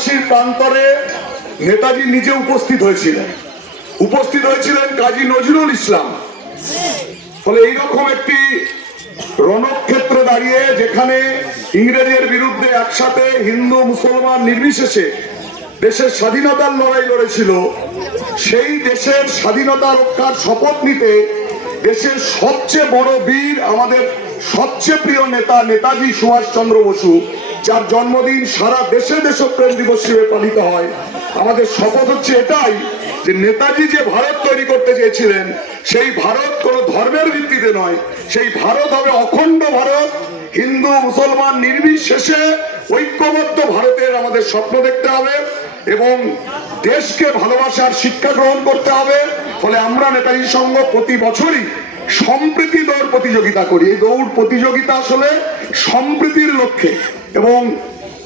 পলাশীর প্রান্তরে নেতাজি নিজে উপস্থিত হয়েছিলেন কাজী নজরুল ইসলাম। ফলে এইরকম একটি রণক্ষেত্রে দাঁড়িয়ে, যেখানে ইংরেজের বিরুদ্ধে একসাথে হিন্দু মুসলমান নির্বিশেষে দেশের স্বাধীনতার লড়াই লড়েছিল, সেই দেশের স্বাধীনতা রক্ষার শপথ নিতে দেশের সবচেয়ে বড় বীর, আমাদের সবচেয়ে প্রিয় নেতা নেতাজি সুভাষচন্দ্র বসু, যার জন্মদিন সারা দেশে দেশপ্রেম দিবস হিসেবে পালিত হয়, আমাদের শপথ হচ্ছে এটাই যে নেতাজি যে ভারত তৈরি করতে চেয়েছিলেন, সেই ভারত কোনো ধর্মের ভিত্তিতে নয়, সেই ভারত হবে অখণ্ড ভারত, হিন্দু মুসলমান নির্বিশেষে ঐক্যবদ্ধ ভারতের আমাদের স্বপ্ন দেখতে হবে এবং দেশকে ভালোবাসার শিক্ষা গ্রহণ করতে হবে। ফলে আমরা নেতাজি সংঘ প্রতি বছরই সম্প্রীতি দৌড় প্রতিযোগিতা করি। এই দৌড় প্রতিযোগিতা আসলে সম্প্রীতির লক্ষ্যে, এবং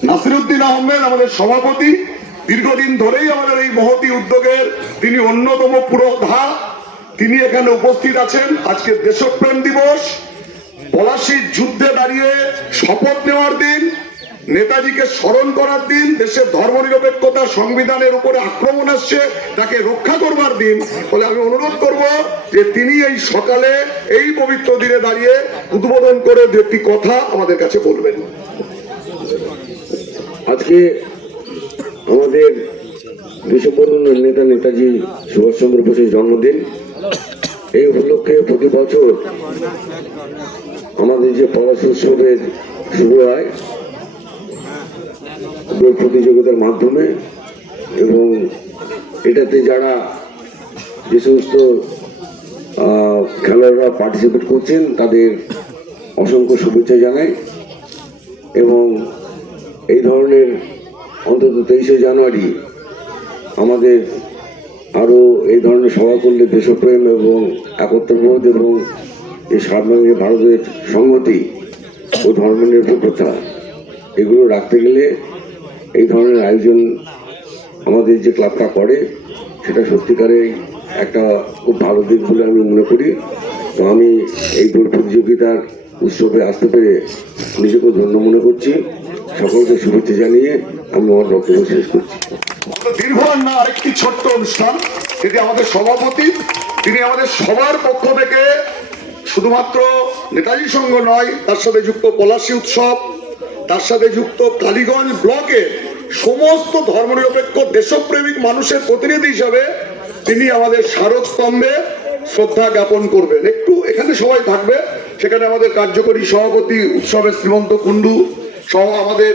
নাসিরউদ্দিন আহমেদ আমাদের সভাপতি, দীর্ঘদিন ধরেই আমাদের এই মহতি উদ্যোগের তিনি অন্যতম পুরোধা, তিনি এখানে উপস্থিত আছেন। আজকে দেশপ্রেম দিবস, পলাশীর যুদ্ধে দাঁড়িয়ে শপথ নেওয়ার দিন, নেতাজিকে স্মরণ করার দিন, দেশের ধর্মনিরপেক্ষতা সংবিধানের উপরে আক্রমণ আসছে তাকে রক্ষা করবার দিন। ফলে আমি অনুরোধ করব যে তিনি এই সকালে এই পবিত্র দিনে দাঁড়িয়ে উদ্বোধন করে দু একটি কথা আমাদের কাছে বলবেন। আজকে আমাদের দেশবন্ধু নেতা নেতাজি সুভাষচন্দ্র বোসের জন্মদিন। এই উপলক্ষে প্রতি বছর আমাদের যে পলাশ উৎসবের শুরু হয় প্রতিযোগিতার মাধ্যমে, এবং এটাতে যারা যে সমস্ত খেলোয়াড়রা পার্টিসিপেট করছেন তাদের অসংখ্য শুভেচ্ছা জানাই। এবং এই ধরনের অন্তত 23শে জানুয়ারি আমাদের আরও এই ধরনের সভা করলে দেশপ্রেম এবং একত্রবোধ এবং এই সার্বভৌম ভারতের সংহতি ও ধর্মনিরপেক্ষতা এগুলো রাখতে গেলে এই ধরনের আয়োজন আমাদের যে ক্লাবটা করে সেটা সত্যিকারের একটা খুব ভালো দিক বলে আমি মনে করি। তো আমি এই দৌড় প্রতিযোগিতার উৎসবে আসতে পেরে নিজেকে ধন্য মনে করছি। সকলকে শুভেচ্ছা জানিয়ে আমি আমার বক্তব্য শেষ করছি। দীর্ঘ না আরেকটি ছোট্ট অনুষ্ঠান, এটি আমাদের সভাপতি, তিনি আমাদের সবার পক্ষ থেকে শুধুমাত্র নেতাজি সংঘ নয়, তার সাথে যুক্ত পলাশী উৎসব, তার সাথে যুক্ত কালীগঞ্জ ব্লকের সমস্ত ধর্মনিরপেক্ষ দেশপ্রেমিক মানুষের প্রতিনিধি হিসাবে তিনি আমাদের স্মারকস্তম্ভে শ্রদ্ধা জ্ঞাপন করবেন। একটু এখানে সবাই থাকবে, সেখানে আমাদের কার্যকরী সভাপতি উৎসবের শ্রীমন্ত কুণ্ডু সহ আমাদের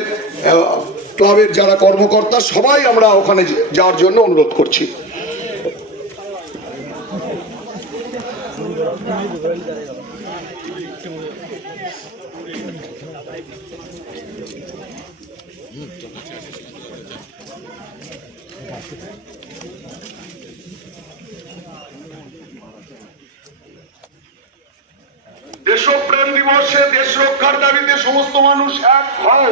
ক্লাবের যারা কর্মকর্তা সবাই আমরা ওখানে যাওয়ার জন্য অনুরোধ করছি। দেশপ্রেম দিবসে দেশ রক্ষার দাবিতে সমস্ত মানুষ এক হও।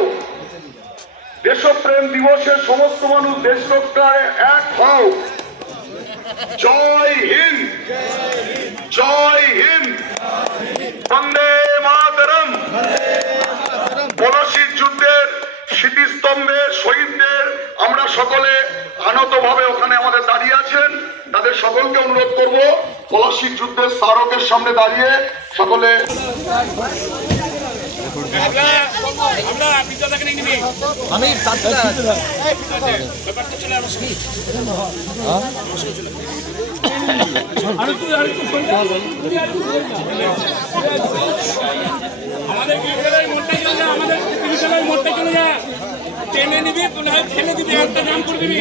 দেশপ্রেম দিবসে সমস্ত মানুষ দেশ রক্ষায় এক হও। জয় হিন্দ, জয় হিন্দ, বন্দে মাতরম। পলাশীর যুদ্ধের স্মৃতিস্তম্ভে শহীদদের আমরা সকলে আনতভাবে ওখানে আমাদের দাঁড়িয়ে আছেন, তাদের সকলকে অনুরোধ করব পলাশীর যুদ্ধের স্মারকের সামনে দাঁড়িয়ে সকলে টেনে নিবি, ফেলে দিবি, একটা জাম করে দিবি,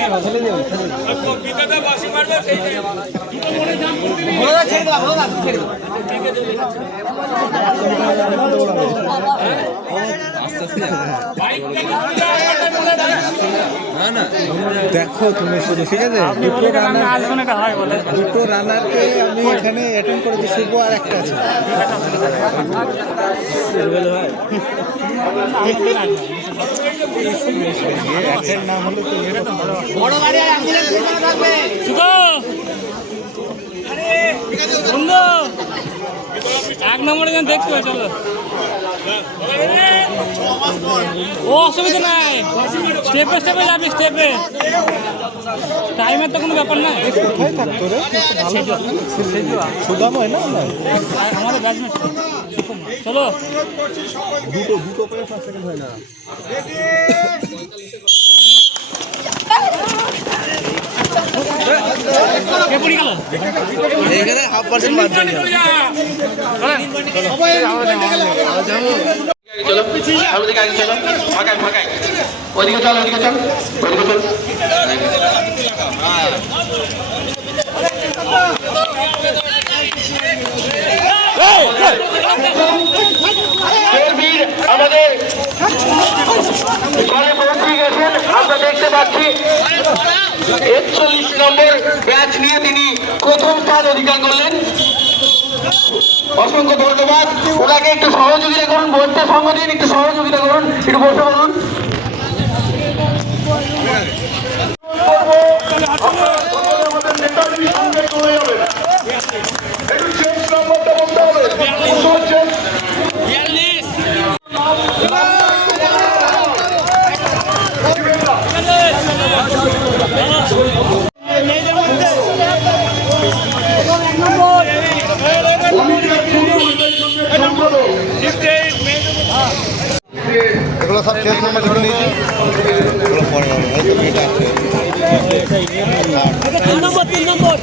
বিকাটা বাসি মারবে, মনে জাম করে দিবি। দেখো তুমি শুধু, ঠিক আছে? দুটো রানারকে আমি এখানে অ্যাটেন্ড করেছি, শুভ আর একটা আছে। না হলে এক নম্বরে দেখতে চলো। ও অসুবিধা নাই, স্টেপে স্টেপে যাবি, স্টেপে টাইমের তো কোনো ব্যাপার নাই। কোথায় থাকতো রে? সুদাম হয় না আমাদের ব্যাচমেট। চলো দুটো করে 5 সেকেন্ড হয় না। কে পড়ে গেল? এখানে 1/2% বাদ যায়। চলো সামনের দিকে আগে চলো, ফাঁকায় ফাঁকায়, ওইদিকে চল, ওইদিকে চল, ওইদিকে চল। বীর আমাদের ঘরে পৌঁছে গেছেন, আমরা দেখতে পাচ্ছি 41 নম্বর ব্যাচ নিয়ে তিনি প্রথম স্থান অধিকার করলেন। অসংখ্য ধন্যবাদ। ওনাকে একটু সহযোগিতা করুন, বলতে সঙ্গ দিন, একটু সহযোগিতা করুন, একটু বসে বলুন। আমাদের নেতাজির সঙ্গে চলে যাবে, একটু চেঞ্জ নাম্বারটা বলতে হবে। এগুলো সব শেষ নাম্বার ধরে নিয়েছি, এগুলো পরে হবে। এটা আছে 3 নম্বর